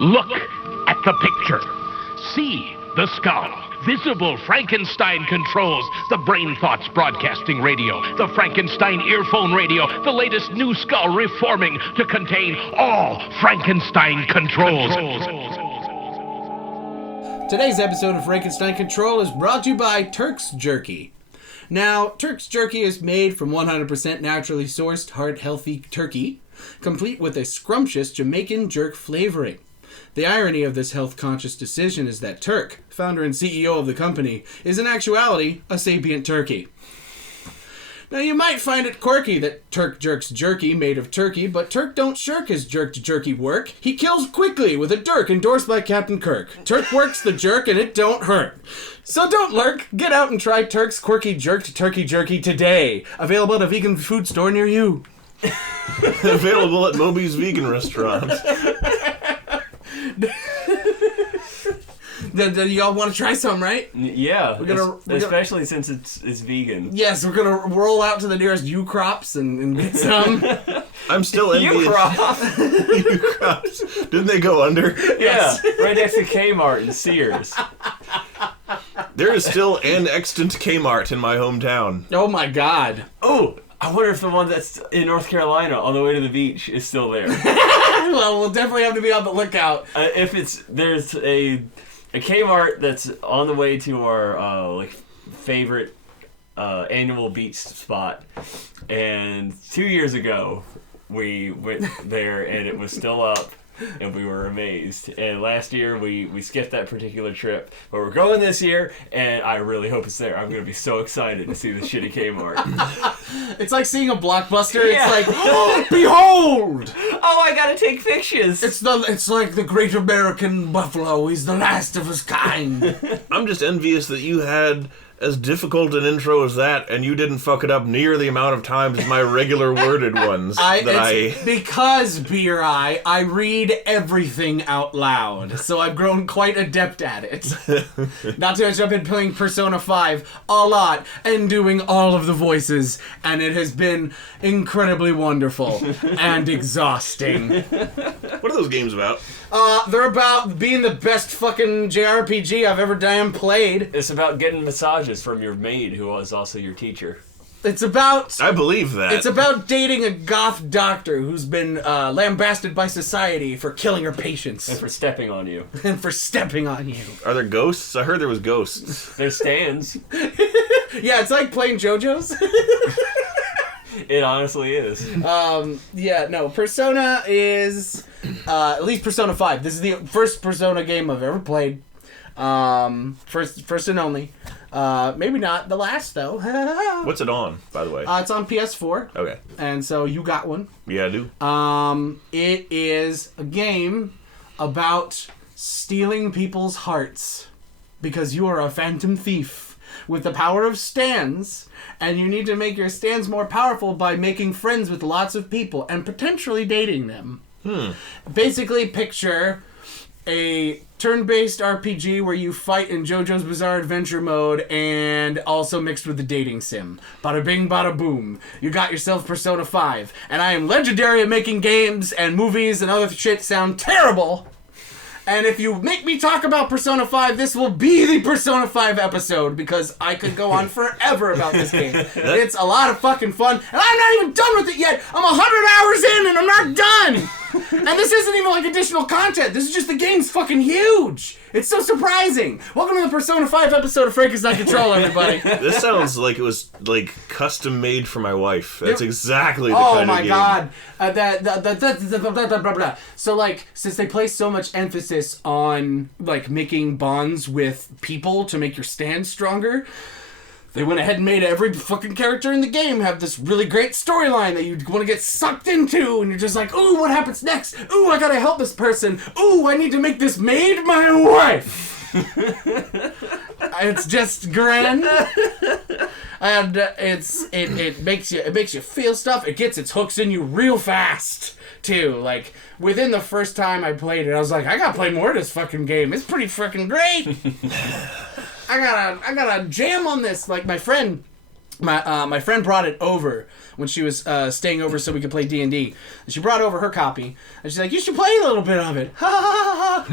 Look at the picture. See the skull. Visible Frankenstein controls. The Brain Thoughts broadcasting radio. The Frankenstein earphone radio. The latest new skull reforming to contain all Frankenstein controls. Today's episode of Frankenstein Control is brought to you by Turk's Jerky. Now, Turk's Jerky is made from 100% naturally sourced, heart-healthy turkey, complete with a scrumptious Jamaican jerk flavoring. The irony of this health-conscious decision is that Turk, founder and CEO of the company, is in actuality a sapient turkey. Now, you might find it quirky that Turk jerks jerky made of turkey, but Turk don't shirk his jerked jerky work. He kills quickly with a dirk endorsed by Captain Kirk. Turk works the jerk and it don't hurt. So don't lurk. Get out and try Turk's quirky jerked turkey jerky today. Available at a vegan food store near you. Available at Moby's Vegan Restaurant. Do y'all want to try some, right? Yeah, especially since it's vegan. Yes, we're gonna roll out to the nearest U-Crops and get some. I'm still envious. U-Crops. Didn't they go under? Yeah, right next to Kmart and Sears. There is still an extant Kmart in my hometown. Oh my god. Oh, I wonder if the one that's in North Carolina on the way to the beach is still there. Well, we'll definitely have to be on the lookout. If there's a Kmart that's on the way to our favorite annual beach spot, and 2 years ago we went there and it was still up. And we were amazed. And last year we skipped that particular trip, but we're going this year, and I really hope it's there. I'm going to be so excited to see the shitty Kmart. It's like seeing a Blockbuster. Yeah. It's like, oh, behold! Oh, I gotta take pictures. It's like the great American buffalo. He's the last of his kind. I'm just envious that you had as difficult an intro as that, and you didn't fuck it up near the amount of times as my regular worded ones. Because, Beer Eye, I read everything out loud, so I've grown quite adept at it. Not to mention, I've been playing Persona 5 a lot, and doing all of the voices, and it has been incredibly wonderful and exhausting. What are those games about? They're about being the best fucking JRPG I've ever damn played. It's about getting massages from your maid, who was also your teacher. It's about... I believe that. It's about dating a goth doctor who's been lambasted by society for killing her patients. And for stepping on you. And for stepping on you. Are there ghosts? I heard there was ghosts. There's stands. Yeah, it's like playing JoJo's. It honestly is. Persona is... at least Persona 5. This is the first Persona game I've ever played. First and only. Maybe not the last, though. What's it on, by the way? It's on PS4. Okay. And so you got one. Yeah, I do. It is a game about stealing people's hearts. Because you are a phantom thief with the power of stands, and you need to make your stands more powerful by making friends with lots of people and potentially dating them. Basically, picture a turn-based RPG where you fight in JoJo's Bizarre Adventure mode and also mixed with the dating sim. Bada bing, bada boom. You got yourself Persona 5. And I am legendary at making games and movies and other shit sound terrible. And if you make me talk about Persona 5, this will be the Persona 5 episode, because I could go on forever about this game. It's a lot of fucking fun, and I'm not even done with it yet! I'm 100 hours in, and I'm not done! And this isn't even like additional content, this is just the game's fucking huge! It's so surprising! Welcome to the Persona 5 episode of Frankenstein Control, everybody! This sounds like it was, custom made for my wife. That's exactly the kind of game. Oh my god. So, since they place so much emphasis on, making bonds with people to make your stand stronger, they went ahead and made every fucking character in the game have this really great storyline that you want to get sucked into, and you're just like, ooh, what happens next? Ooh, I gotta help this person. Ooh, I need to make this maid my wife. It's just grand. And it makes you feel stuff. It gets its hooks in you real fast too. Within the first time I played it, I was like, I gotta play more of this fucking game. It's pretty fucking great. I gotta jam on this. My friend my friend brought it over when she was staying over so we could play D&D. And she brought over her copy, and she's like, you should play a little bit of it. Ha ha ha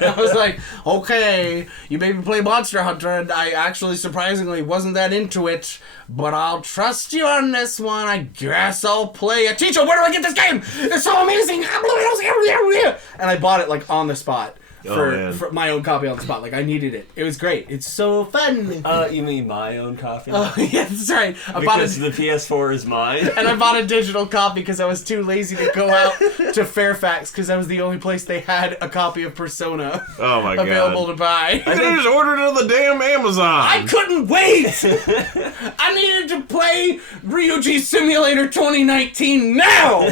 ha. I was like, okay, you made me play Monster Hunter, and I actually surprisingly wasn't that into it, but I'll trust you on this one. I guess I'll play it. Chicho, where do I get this game? It's so amazing. And I bought it like on the spot. For my own copy on the spot. Like, I needed it. It was great. It's so fun. You mean my own copy? Oh, yeah, that's right. Because the PS4 is mine. And I bought a digital copy because I was too lazy to go out to Fairfax because that was the only place they had a copy of Persona available to buy. You could have just ordered it on the damn Amazon. I couldn't wait! I needed to play Ryuji Simulator 2019 now!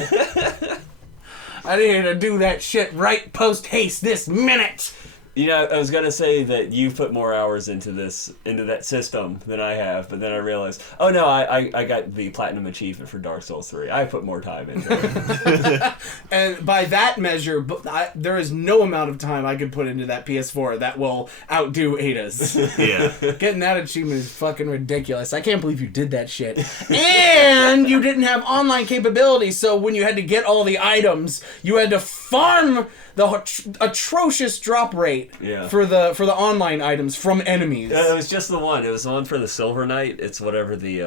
I needed to do that shit right post-haste this minute! You know, I was gonna say that you've put more hours into that system than I have, but then I realized, oh no, I got the platinum achievement for Dark Souls 3. I put more time into it. And by that measure, there is no amount of time I could put into that PS4 that will outdo Ada's. Yeah. Getting that achievement is fucking ridiculous. I can't believe you did that shit. And you didn't have online capability, so when you had to get all the items, you had to farm the atrocious drop rate for the online items from enemies. It was just the one. It was the one for the Silver Knight. It's whatever the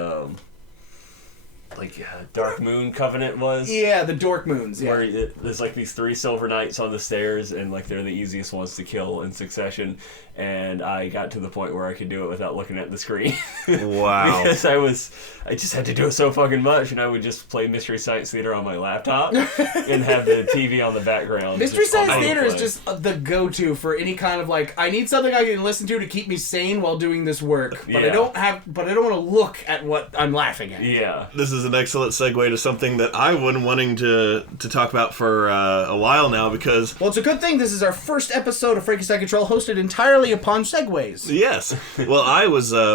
Dark Moon Covenant was. Yeah, the Dork Moons. Yeah. Where there's like these 3 Silver Knights on the stairs, and like they're the easiest ones to kill in succession. And I got to the point where I could do it without looking at the screen. Wow. Because I just had to do it so fucking much, and I would just play Mystery Science Theater on my laptop and have the TV on the background. Mystery Science Theater is just the go-to for any kind of like, I need something I can listen to keep me sane while doing this work, but I don't want to look at what I'm laughing at. Yeah. This is an excellent segue to something that I've been wanting to talk about for a while now, because... Well, it's a good thing this is our first episode of Frankenstein Control hosted entirely upon segues. Yes. Well, I was watching...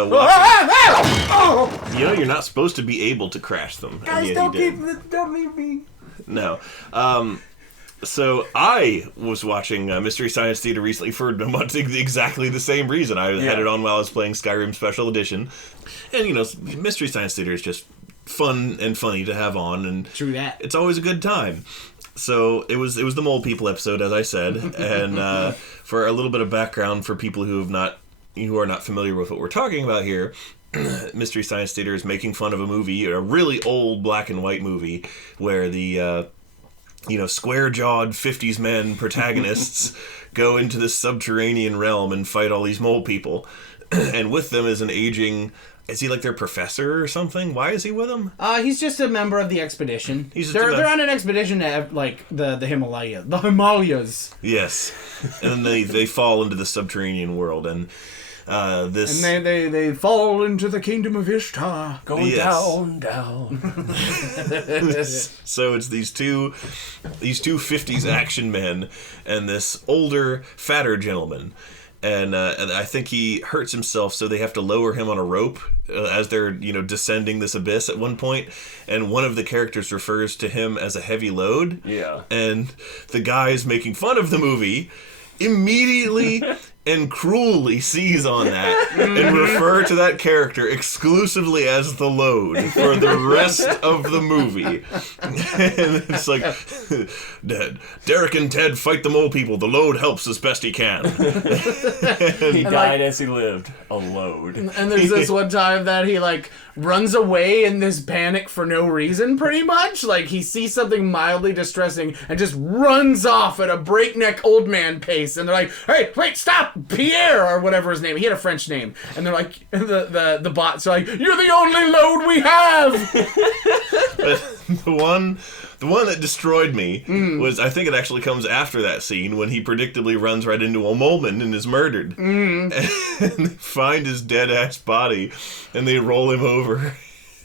You know, you're not supposed to be able to crash them. Guys, don't leave me. No. So I was watching Mystery Science Theater recently for exactly the same reason. I had it on while I was playing Skyrim Special Edition. And, you know, Mystery Science Theater is just fun and funny to have on, and true that. It's always a good time. So it was the Mole People episode, as I said, and for a little bit of background for people who are not familiar with what we're talking about here, Mystery Science Theater is making fun of a movie, a really old black and white movie, where the square-jawed 50s men protagonists go into this subterranean realm and fight all these mole people, and with them is an aging... Is he like their professor or something? Why is he with them? He's just a member of the expedition. They're on an expedition to like the Himalayas. Yes, and then they fall into the subterranean world, and this. And they fall into the kingdom of Ishtar, going down. So it's these two 50s action men and this older, fatter gentleman. And I think he hurts himself, so they have to lower him on a rope as they're, descending this abyss at one point. And one of the characters refers to him as a heavy load. Yeah. And the guys making fun of the movie immediately and cruelly seize on that and refer to that character exclusively as the load for the rest of the movie. And it's like, Derek and Ted fight the mole people. The load helps as best he can. He died as he lived. A load. And there's this one time that he runs away in this panic for no reason, pretty much. Like, he sees something mildly distressing and just runs off at a breakneck old man pace. And they're like, hey, wait, stop! Pierre, or whatever his name. He had a French name. And they're like, the bots are like, you're the only load we have! The one that destroyed me was, I think it actually comes after that scene, when he predictably runs right into a moleman and is murdered. And they find his dead-ass body, and they roll him over.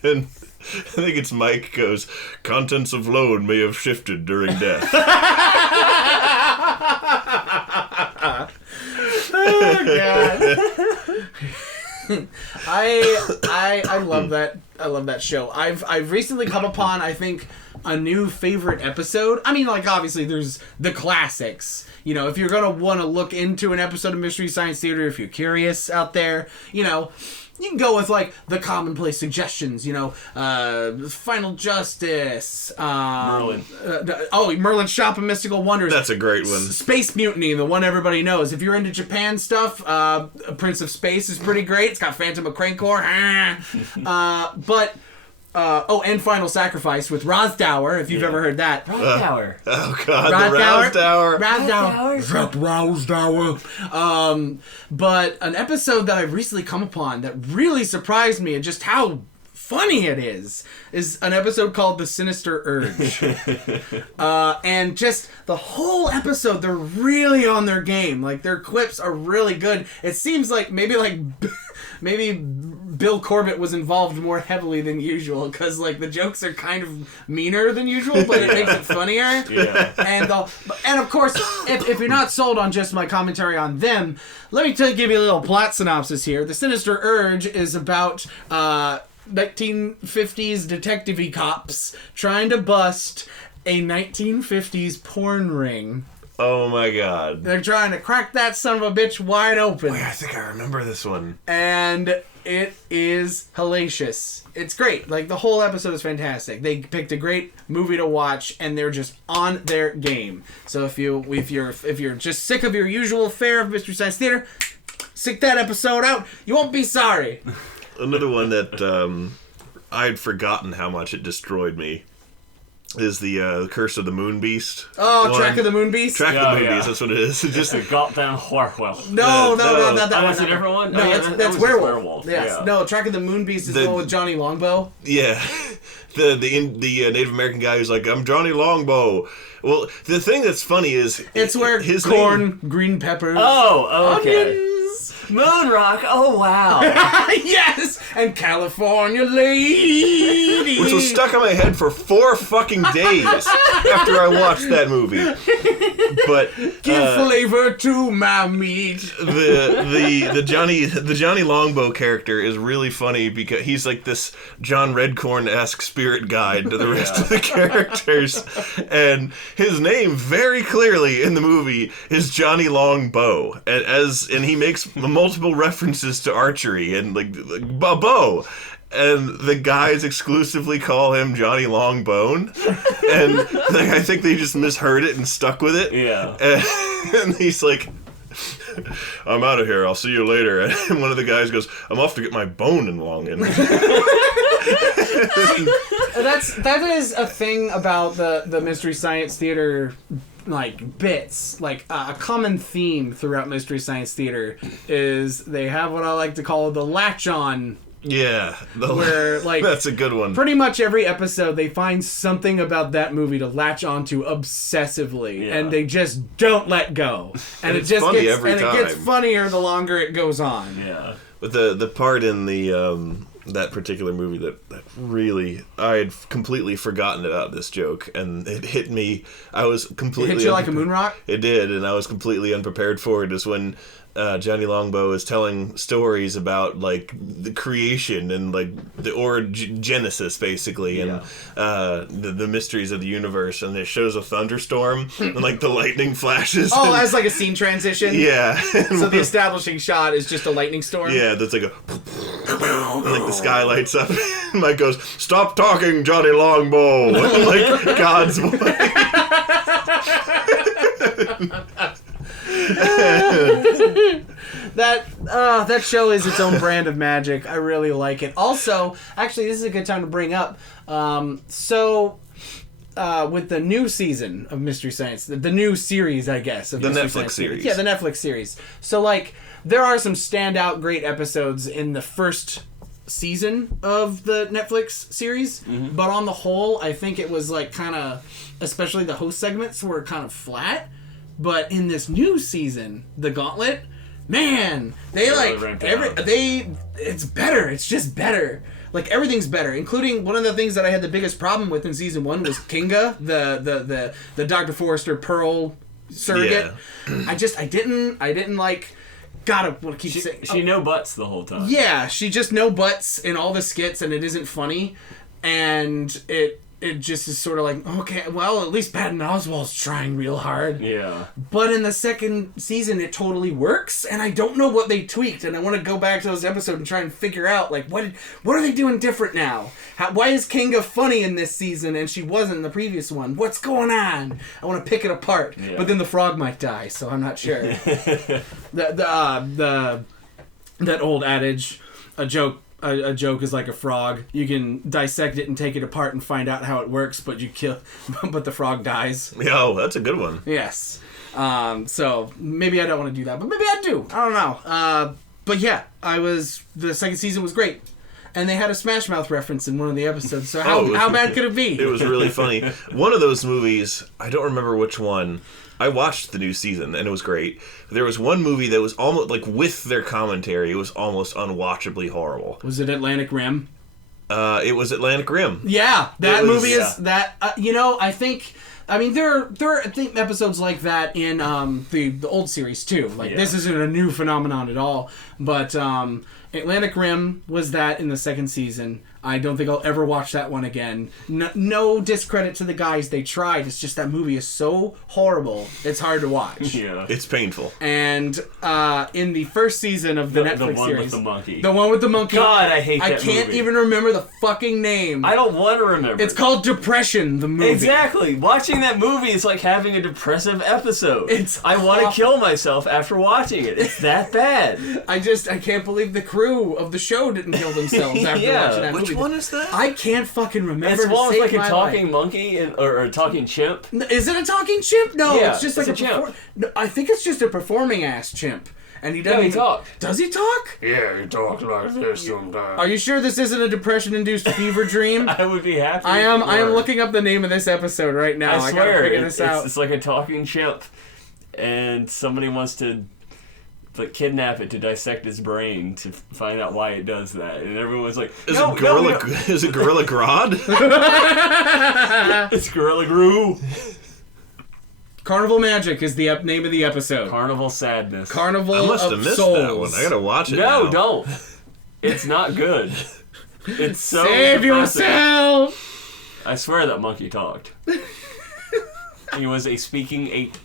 And I think it's Mike goes, contents of load may have shifted during death. Oh, God. I love that. I love that show. I've recently come upon, I think, a new favorite episode, I mean, like, obviously there's the classics. You know, if you're going to want to look into an episode of Mystery Science Theater, if you're curious out there, you know, you can go with, like, the commonplace suggestions, you know, Final Justice, Merlin. Merlin's Shop of Mystical Wonders. That's a great one. Space Mutiny, the one everybody knows. If you're into Japan stuff, Prince of Space is pretty great. It's got Phantom of Crankor. And Final Sacrifice with Rosdower, if you've ever heard that. Tower. Oh God, the Rouse Tower. Rosdower. But an episode that I've recently come upon that really surprised me and just how funny it is an episode called The Sinister Urge. And just the whole episode, they're really on their game. Like, their clips are really good. It seems like maybe Bill Corbett was involved more heavily than usual, because, like, the jokes are kind of meaner than usual, but it makes it funnier. Yeah. And of course, if you're not sold on just my commentary on them, let me give you a little plot synopsis here. The Sinister Urge is about 1950s detective-y cops trying to bust a 1950s porn ring. Oh my God. They're trying to crack that son of a bitch wide open. Wait, I think I remember this one. And it is hellacious. It's great. Like, the whole episode is fantastic. They picked a great movie to watch, and they're just on their game. So if you're just sick of your usual fare of Mystery Science Theater, stick that episode out. You won't be sorry. Another one that I'd forgotten how much it destroyed me is the Curse of the Moon Beast. Oh, Track of the Moon Beast? Track of the Moon Beast, that's what it is. It's just a goddamn Horwell. No, that that's a different one? No, that's Werewolf. Yes. Yeah. No, Track of the Moon Beast is the one with Johnny Longbow. Yeah. The Native American guy who's like, I'm Johnny Longbow. Well, the thing that's funny is... It's where his corn, green peppers... Oh, okay. Onions. Moon Rock, oh wow. Yes! And California Lady! Which was stuck on my head for 4 fucking days after I watched that movie. But give flavor to my meat. The Johnny Longbow character is really funny because he's like this John Redcorn-esque spirit guide to the rest of the characters. And his name very clearly in the movie is Johnny Longbow. And he makes multiple references to archery and like bow, and the guys exclusively call him Johnny Longbone, and like, I think they just misheard it and stuck with it. Yeah. And he's like, I'm out of here, I'll see you later. And one of the guys goes, I'm off to get my bone in Longin. That is a thing about the Mystery Science Theater, like, bits. Like, a common theme throughout Mystery Science Theater is they have what I like to call the latch-on. Yeah. Where, like... That's a good one. Pretty much every episode, they find something about that movie to latch onto obsessively. Yeah. And they just don't let go. And it just funny gets... every and time. It gets funnier the longer it goes on. Yeah. But the part in the... that particular movie that really I had completely forgotten about this joke, and it hit me. I was completely... It hit you like a moon rock? It did, and I was completely unprepared for it. Is when Johnny Longbow is telling stories about like the creation and like the Genesis basically, and the mysteries of the universe, and it shows a thunderstorm and like the lightning flashes. Oh, as like a scene transition. Yeah. So the establishing shot is just a lightning storm. Yeah, that's like a and like the sky lights up. And Mike goes, "Stop talking, Johnny Longbow." And like God's voice. That show is its own brand of magic. I really like it. Also, actually, this is a good time to bring up. With the new season of Mystery Science, the new series, I guess, of the Mystery Netflix Science series. Yeah, the Netflix series. So, like, there are some standout great episodes in the first season of the Netflix series, but on the whole, I think it was like kind of, especially the host segments were kind of flat. But in this new season, The Gauntlet, man, it's better. It's just better. Like, everything's better, including one of the things that I had the biggest problem with in season 1 was Kinga, the Dr. Forrester Pearl surrogate. Yeah. I didn't like. Gotta keep saying. She no butts the whole time. Yeah, she just no butts in all the skits, and it isn't funny, and it just is sort of like, okay, well, at least Patton Oswalt's trying real hard. Yeah. But in the second season, it totally works, and I don't know what they tweaked, and I want to go back to those episodes and try and figure out, like, what are they doing different now? Why is Kinga funny in this season and she wasn't in the previous one? What's going on? I want to pick it apart, but then the frog might die, so I'm not sure. That old adage, a joke is like a frog. You can dissect it and take it apart and find out how it works, but but the frog dies. Yo, that's a good one. Yes. So maybe I don't want to do that, but maybe I do. I don't know. But yeah, the second season was great. And they had a Smash Mouth reference in one of the episodes, so how bad could it be? It was really funny. One of those movies, I don't remember which one. I watched the new season, and it was great. There was one movie that was almost, like, with their commentary, it was almost unwatchably horrible. Was it Atlantic Rim? It was Atlantic Rim. Yeah, that movie is that. I think. I mean, there are I think episodes like that in the old series too. Like this isn't a new phenomenon at all, but Atlantic Rim was that in the second season. I don't think I'll ever watch that one again. No discredit to the guys. They tried. It's just that movie is so horrible. It's hard to watch. Yeah. It's painful. And in the first season of the Netflix the one series... with the monkey. The one with the monkey. God, I hate that movie. I can't even remember the fucking name. I don't want to remember. It's called Depression, the movie. Exactly. Watching that movie is like having a depressive episode. I want to kill myself after watching it. It's that bad. I can't believe the crew of the show didn't kill themselves after watching that movie. Which one is that? I can't fucking remember. It's one with like a talking life. Monkey or a talking chimp. Is it a talking chimp? No, Yeah, it's just like it's a chimp. No, I think it's just a performing ass chimp. And he doesn't he talks. Does he talk? Yeah, he talks like this sometimes. Are you sure this isn't a depression-induced fever dream? I would be happy. I am looking up the name of this episode right now. I gotta swear, figure this out. It's like a talking chimp, and somebody wants to kidnap it to dissect its brain to find out why it does that, and everyone's like, Is it Gorilla Grodd? It's Gorilla Gru. Carnival Magic is the name of the episode. Carnival Sadness. Carnival I must of have missed Souls. that one. I gotta watch it now. No, don't. It's not good. It's so Save depressing. yourself! I swear that monkey talked. He was a speaking ape.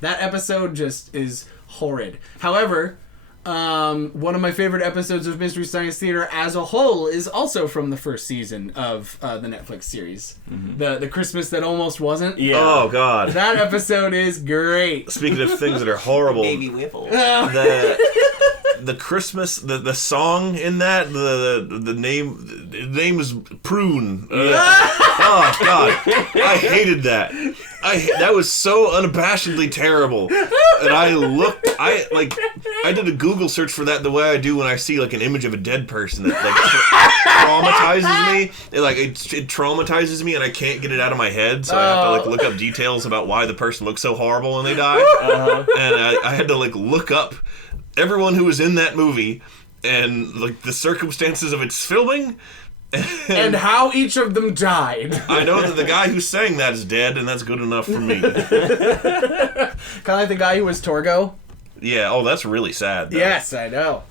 That episode just is horrid. However, one of my favorite episodes of Mystery Science Theater as a whole is also from the first season of the Netflix series. Mm-hmm. The Christmas That Almost Wasn't. Yeah. Oh, God. That episode is great. Speaking of things that are horrible, Baby Whipple. the Christmas, the song in that, the name is Prune. Oh, God. I hated that. That was so unabashedly terrible. And I did a Google search for that the way I do when I see like an image of a dead person that traumatizes me. It traumatizes me and I can't get it out of my head, so I have to look up details about why the person looks so horrible when they die. And I had to look up everyone who was in that movie and the circumstances of its filming. And how each of them died. I know that the guy who sang that is dead, and that's good enough for me. Kind of like the guy who was Torgo. Yeah, that's really sad, though. Yes, I know.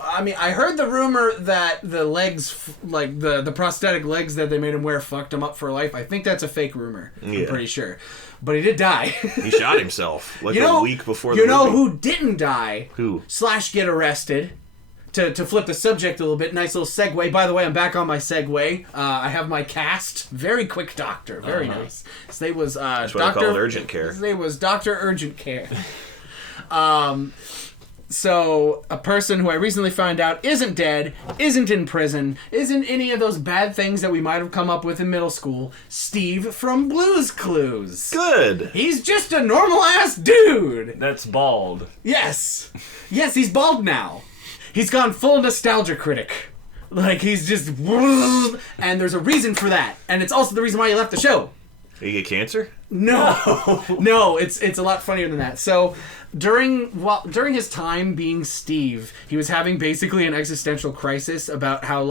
I mean, I heard the rumor that the legs, the prosthetic legs that they made him wear fucked him up for life. I think that's a fake rumor. Yeah. I'm pretty sure. But he did die. He shot himself, a week before the movie. You know who didn't die? Who? / get arrested. To flip the subject a little bit, nice little segue. By the way, I'm back on my segue. I have my cast. Very quick doctor. Very nice. His name was That's what I call it, urgent care. His name was Dr. Urgent Care. So, a person who I recently found out isn't dead, isn't in prison, isn't any of those bad things that we might have come up with in middle school. Steve from Blue's Clues. Good. He's just a normal-ass dude. That's bald. Yes. Yes, he's bald now. He's gone full nostalgia critic. He's just... And there's a reason for that. And it's also the reason why he left the show. Did he get cancer? No. No, it's a lot funnier than that. So, during his time being Steve, he was having basically an existential crisis about how,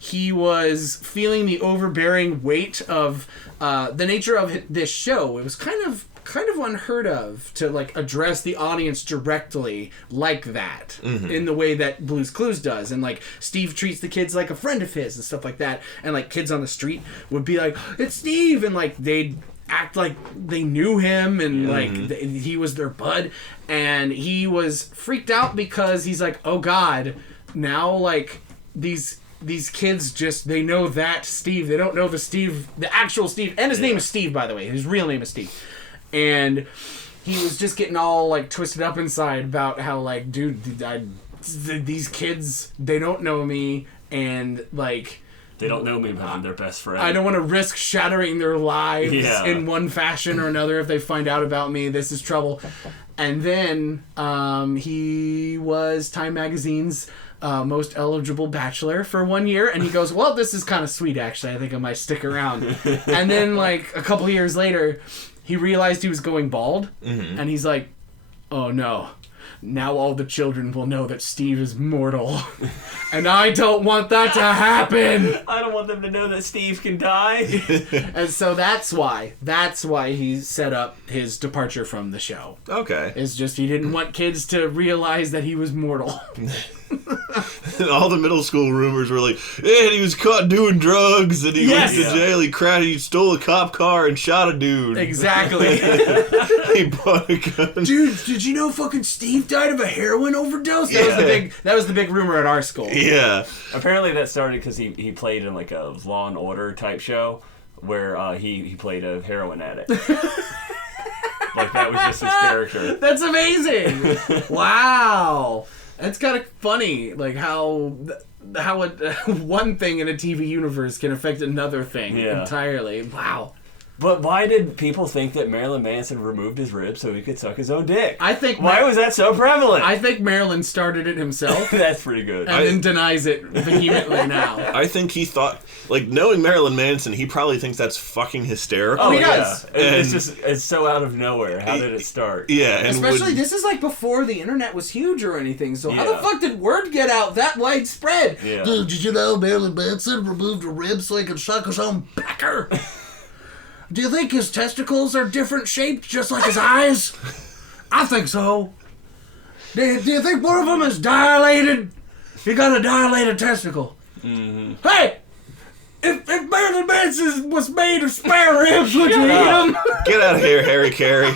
he was feeling the overbearing weight of the nature of this show. It was kind of kind of unheard of to like address the audience directly like that in the way that Blue's Clues does, and like Steve treats the kids like a friend of his and stuff like that, and like kids on the street would be like, "It's Steve," and like they'd act like they knew him and like he was their bud, and he was freaked out because he's like, "Oh God, now like these kids just, they know that Steve, they don't know the actual Steve," and his name is Steve, by the way, his real name is Steve, and he was just getting all like twisted up inside about how like, dude, these kids, they don't know me, and like They don't know me, but I'm their best friend. I don't want to risk shattering their lives in one fashion or another if they find out about me. This is trouble. And then he was Time Magazine's most eligible bachelor for 1 year, and he goes, "Well, this is kind of sweet, actually. I think I might stick around." And then, like, a couple of years later, he realized he was going bald, and he's like, "Oh, no. Now all the children will know that Steve is mortal. And I don't want that to happen." I don't want them to know that Steve can die. And so that's why he set up his departure from the show. Okay. It's just he didn't want kids to realize that he was mortal. And all the middle school rumors were like, "And he was caught doing drugs, and he went to jail. He stole a cop car and shot a dude." Exactly. He bought a gun. Dude, did you know fucking Steve died of a heroin overdose? That was the big rumor at our school. Yeah. Apparently that started because he played in like a Law and Order type show where he played a heroin addict. Like that was just his character. That's amazing. Wow. That's kind of funny, like how one thing in a TV universe can affect another thing entirely. Wow. But why did people think that Marilyn Manson removed his ribs so he could suck his own dick? Why was that so prevalent? I think Marilyn started it himself. That's pretty good. And then denies it vehemently now. I think he thought, like, knowing Marilyn Manson, he probably thinks that's fucking hysterical. Oh, he does. It's so out of nowhere. How did it start? Yeah. And especially, this is like before the internet was huge or anything, so how the fuck did word get out that widespread? Yeah. Dude, did you know Marilyn Manson removed a rib so he could suck his own pecker? Do you think his testicles are different shaped, just like his eyes? I think so. Do you think one of them is dilated? He got a dilated testicle. Mm-hmm. Hey! If Marilyn Manson was made of spare ribs, would you eat them? Get out of here, Harry Carey.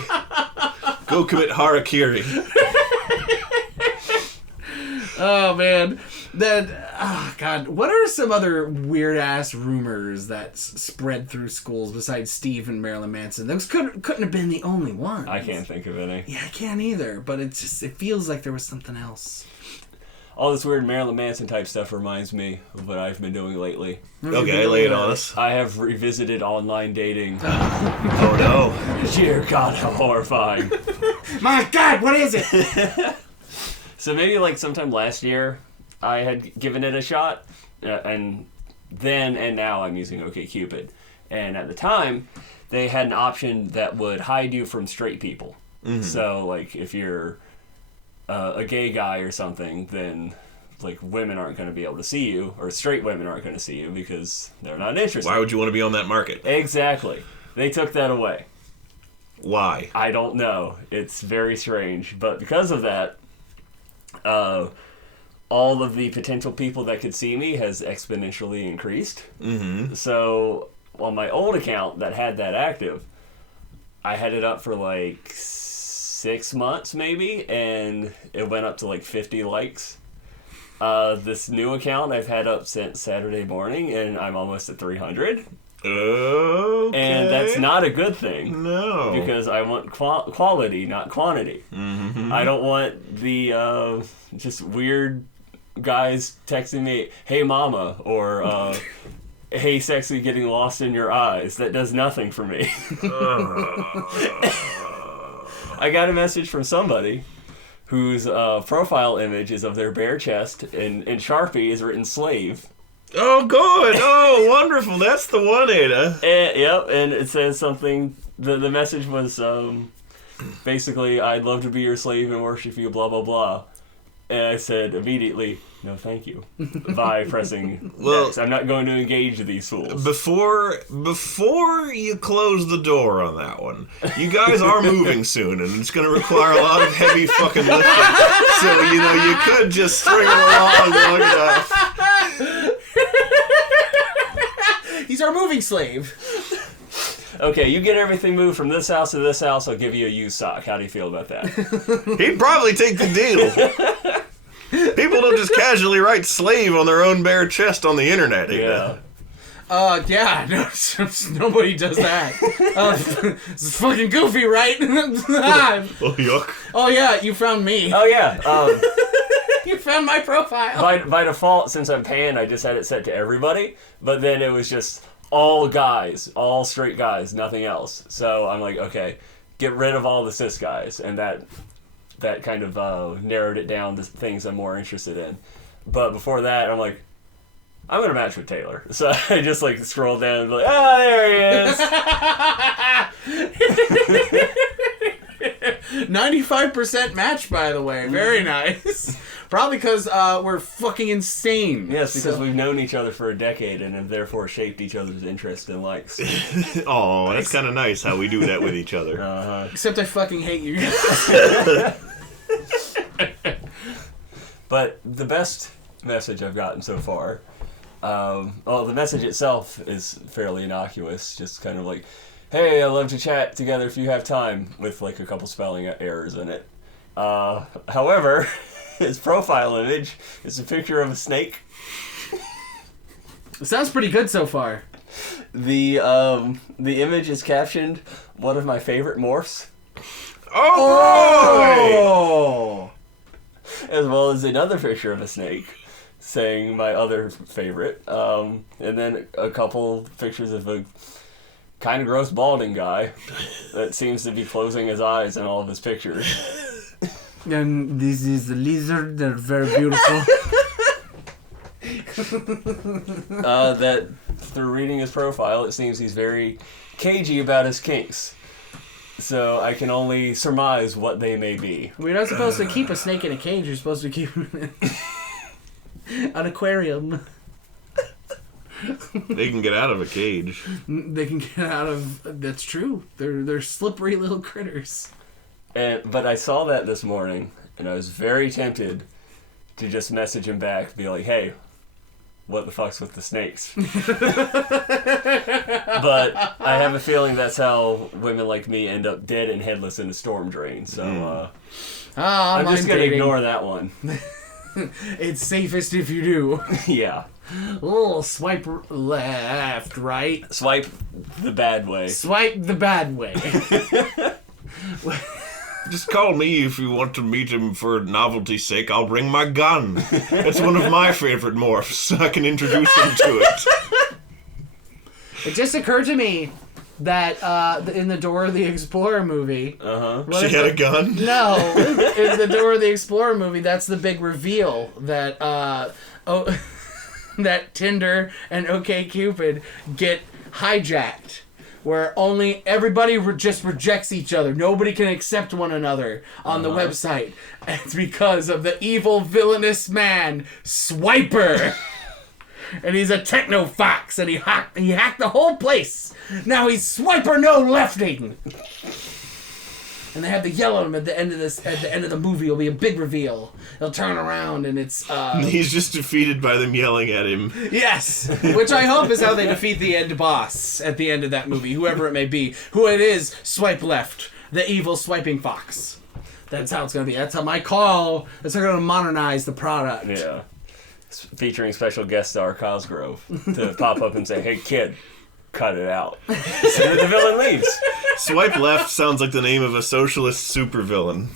Go commit harakiri. Oh, man. God, what are some other weird-ass rumors that spread through schools besides Steve and Marilyn Manson? Those couldn't have been the only ones. I can't think of any. Yeah, I can't either, but it feels like there was something else. All this weird Marilyn Manson type stuff reminds me of what I've been doing lately. Okay, lay it on us. I have revisited online dating. Oh, no. Dear God, how horrifying. My God, what is it? So maybe like sometime last year, I had given it a shot, and then and now I'm using OkCupid. And at the time, they had an option that would hide you from straight people. Mm-hmm. So like if you're a gay guy or something, then like women aren't going to be able to see you, or straight women aren't going to see you because they're not interested. Why would you want to be on that market? Exactly. They took that away. Why? I don't know. It's very strange. But because of that, all of the potential people that could see me has exponentially increased. Mm-hmm. So on my old account that had that active, I had it up for like 6 months maybe, and it went up to like 50 likes. This new account I've had up since Saturday morning, and I'm almost at 300. Okay. And that's not a good thing. No. Because I want quality, not quantity. Mm-hmm. I don't want the just weird guys texting me, "Hey mama," or "Hey sexy, getting lost in your eyes." That does nothing for me. I got a message from somebody whose profile image is of their bare chest, and in Sharpie is written "slave." Oh, good. Oh, wonderful. That's the one, Ada. Yep, and it says something. The message was basically, "I'd love to be your slave and worship you, blah, blah, blah." And I said immediately, no thank you, by pressing next. I'm not going to engage these fools. Before you close the door on that one, you guys are moving soon, and it's going to require a lot of heavy fucking lifting. So, you could just string them along long enough. He's our moving slave. Okay, you get everything moved from this house to this house, I'll give you a used sock. How do you feel about that? He'd probably take the deal. People don't just casually write slave on their own bare chest on the internet. Yeah. Yeah, no, nobody does that. It's fucking goofy, right? Oh, yuck. Oh, yeah, you found me. Oh, yeah. You found my profile. By default, since I'm paying, I just had it set to everybody. But then it was just all guys, all straight guys, nothing else. So I'm like, okay, get rid of all the cis guys. And that kind of narrowed it down to things I'm more interested in. But before that, I'm like, I'm going to match with Taylor. So I just scroll down and be like, there he is. 95% match, by the way. Very nice. Probably because we're fucking insane. Yes, because we've known each other for a decade and have therefore shaped each other's interests and likes. Oh, that's kind of nice how we do that with each other. Uh-huh. Except I fucking hate you guys. But the best message I've gotten so far, the message itself is fairly innocuous, just kind of like, hey, I'd love to chat together if you have time, with a couple spelling errors in it. However, his profile image is a picture of a snake. It sounds pretty good so far. The image is captioned, one of my favorite morphs. Oh! As well as another picture of a snake saying my other favorite. And then a couple pictures of a kind of gross balding guy that seems to be closing his eyes in all of his pictures. And this is the lizard. They're very beautiful. That through reading his profile, it seems he's very cagey about his kinks. So I can only surmise what they may be. We're not supposed to keep a snake in a cage. You're supposed to keep an aquarium. They can get out of a cage. They can get out of... That's true. They're slippery little critters. But I saw that this morning, and I was very tempted to just message him back, be like, hey, what the fuck's with the snakes? But I have a feeling that's how women like me end up dead and headless in a storm drain, so I'm just going to ignore that one. It's safest if you do. Yeah. Oh, swipe left, right. Swipe the bad way. Swipe the bad way. Just call me if you want to meet him for novelty's sake. I'll bring my gun. It's one of my favorite morphs. I can introduce him to it. It just occurred to me that in the Dora the Explorer movie... She had a gun? No. In the Dora the Explorer movie, that's the big reveal that... that Tinder and OkCupid get hijacked, where only everybody just rejects each other. Nobody can accept one another on the website. And it's because of the evil, villainous man, Swiper. And he's a techno fox, and he hacked the whole place. Now he's Swiper no lefting. And they have the yell at him at the end of the movie. It'll be a big reveal. He'll turn around and it's He's just defeated by them yelling at him. Yes, which I hope is how they defeat the end boss at the end of that movie, whoever it may be. Who it is, swipe left, the evil swiping fox. That's how it's gonna be. That's how my call. That's how they're gonna modernize the product. Yeah, featuring special guest star Cosgrove to pop up and say, "Hey kid, cut it out." So the villain leaves. Swipe left sounds like the name of a socialist supervillain.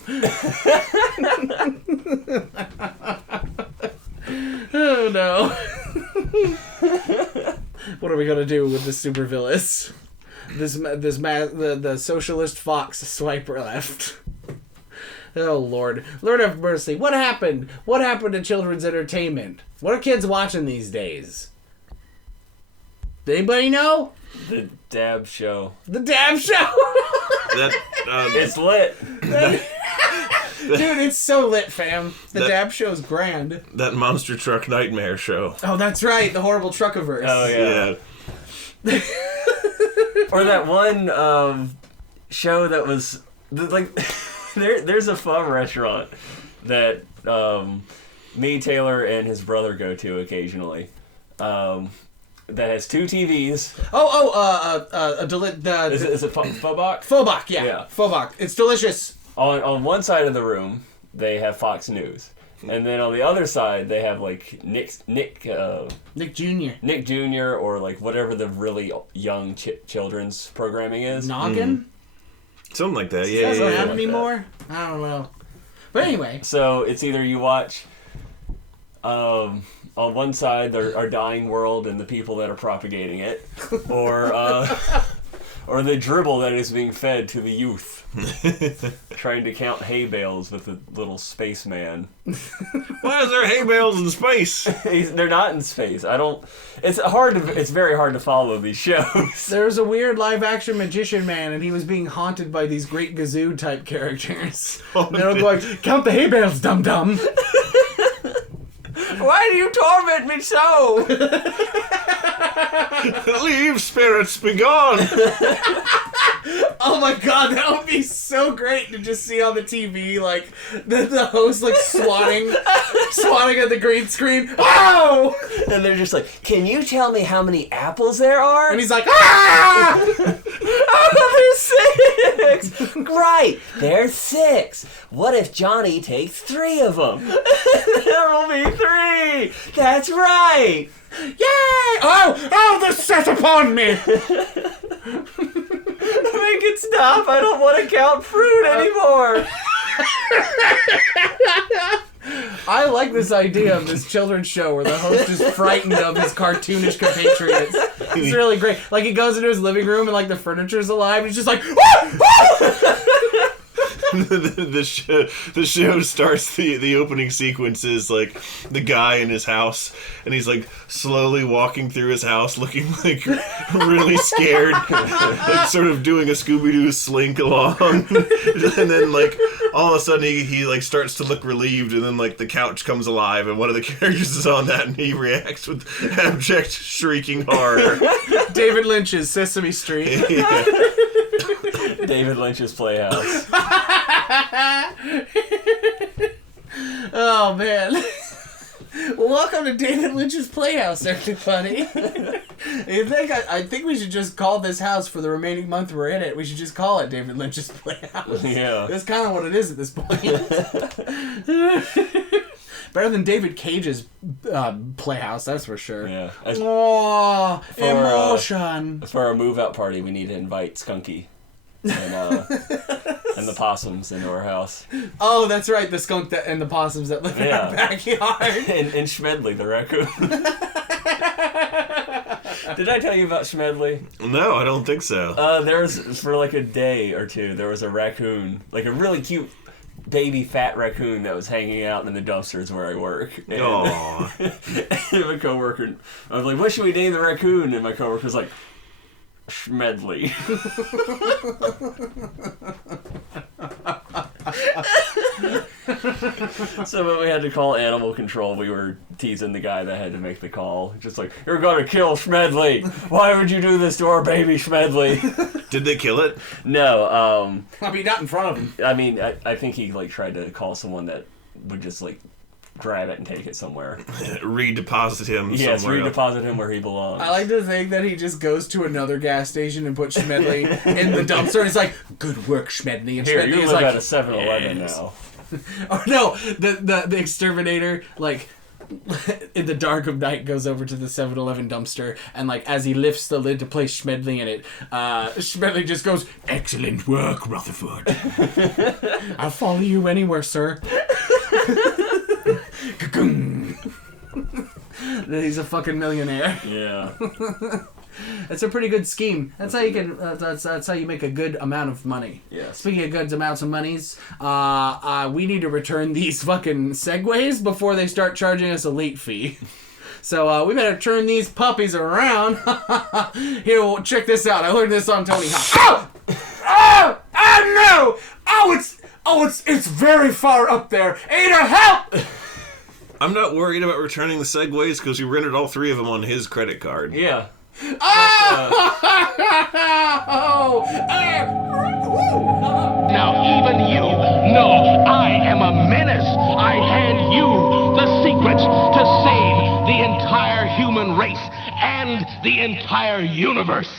Oh no. What are we gonna do with this supervillain? The socialist fox swiper left. Oh Lord have mercy. What happened? What happened to children's entertainment? What are kids watching these days? Does anybody know? The Dab Show. The Dab Show. That It's lit. Dude, it's so lit, fam. The Dab Show's grand. That Monster Truck Nightmare show. Oh, that's right. The horrible Truckiverse. Oh, yeah. Or that one show that was like there's a pho restaurant that me, Taylor, and his brother go to occasionally. That has 2 TVs. Is it Phobak? Phobak, yeah. Yeah. Phobak. It's delicious. On one side of the room, they have Fox News. And then on the other side, they have like Nick Jr. Nick Jr. or like whatever the really young children's programming is. Noggin? Something like that, yeah. Doesn't have like anymore? I don't know. But anyway. So it's either you watch on one side our dying world and the people that are propagating it, or the dribble that is being fed to the youth. Trying to count hay bales with a little spaceman. Why is there hay bales in space? They're not in space. It's very hard to follow these shows. There's a weird live-action magician man, and he was being haunted by these great Gazoo type characters. Oh, They're going, count the hay bales, dum-dum. Why do you torment me so? Leave, spirits, be gone. Oh my god, that would be so great to just see on the TV, like, the host, like, swatting at the green screen. Oh! And they're just like, can you tell me how many apples there are? And he's like, ah! Oh, there's 6! Right, there's 6. What if Johnny takes 3 of them? There will be 3! That's right! Yay! Oh, the set upon me! Make it stop! I don't want to count fruit anymore! I like this idea of this children's show where the host is frightened of his cartoonish compatriots. It's really great. Like, he goes into his living room and, like, the furniture's alive, and he's just like, ah! Ah! the show starts, the opening sequence is like the guy in his house, and he's like slowly walking through his house looking like really scared, like sort of doing a Scooby-Doo slink along. And then like all of a sudden he like starts to look relieved, and then like the couch comes alive and one of the characters is on that, and he reacts with abject shrieking horror. David Lynch's Sesame Street. Yeah. David Lynch's Playhouse. Oh man. Well, welcome to David Lynch's Playhouse, everybody. I think we should just call this house for the remaining month we're in it. We should just call it David Lynch's Playhouse. Yeah. That's kind of what it is at this point. Better than David Cage's Playhouse, that's for sure. Yeah. Oh, emotion. For our move-out party, we need to invite Skunky and the possums into our house. Oh, that's right, the skunk and the possums that live in our backyard. And Schmedley, the raccoon. Did I tell you about Schmedley? No, I don't think so. There was, for like a day or two, there was a raccoon, like a really cute baby fat raccoon that was hanging out in the dumpsters where I work. And, and my coworker, I was like, what should we name the raccoon? And my coworker was like, Schmedley. So when we had to call animal control, we were teasing the guy that had to make the call. Just like, you're gonna kill Schmedley. Why would you do this to our baby Schmedley? Did they kill it? No. I mean, not in front of him. I mean, I think he like tried to call someone that would just like grab it and take it somewhere. Redeposit him yes, somewhere. Yes, redeposit him where he belongs. I like to think that he just goes to another gas station and puts Schmedley in the dumpster, and he's like, good work, Schmedley. And here, Schmedley you is live like, at a 7-Eleven now. Oh no, the exterminator, like, in the dark of night goes over to the 7-Eleven dumpster, and like as he lifts the lid to place Schmedley in it, Schmedley just goes, excellent work, Rutherford. I'll follow you anywhere, sir. He's a fucking millionaire. Yeah. That's a pretty good scheme. That's how you can. That's how you make a good amount of money. Yeah. Speaking of good amounts of monies, we need to return these fucking Segways before they start charging us a late fee. So we better turn these puppies around. Here, well, check this out. I learned this on Tony Hawk. Oh! Oh! Oh no! Oh, Oh, it's very far up there. Ada, help! I'm not worried about returning the segways because you rented all 3 of them on his credit card. Yeah. Now even you know I am a menace. I hand you the secrets to save the entire human race and the entire universe.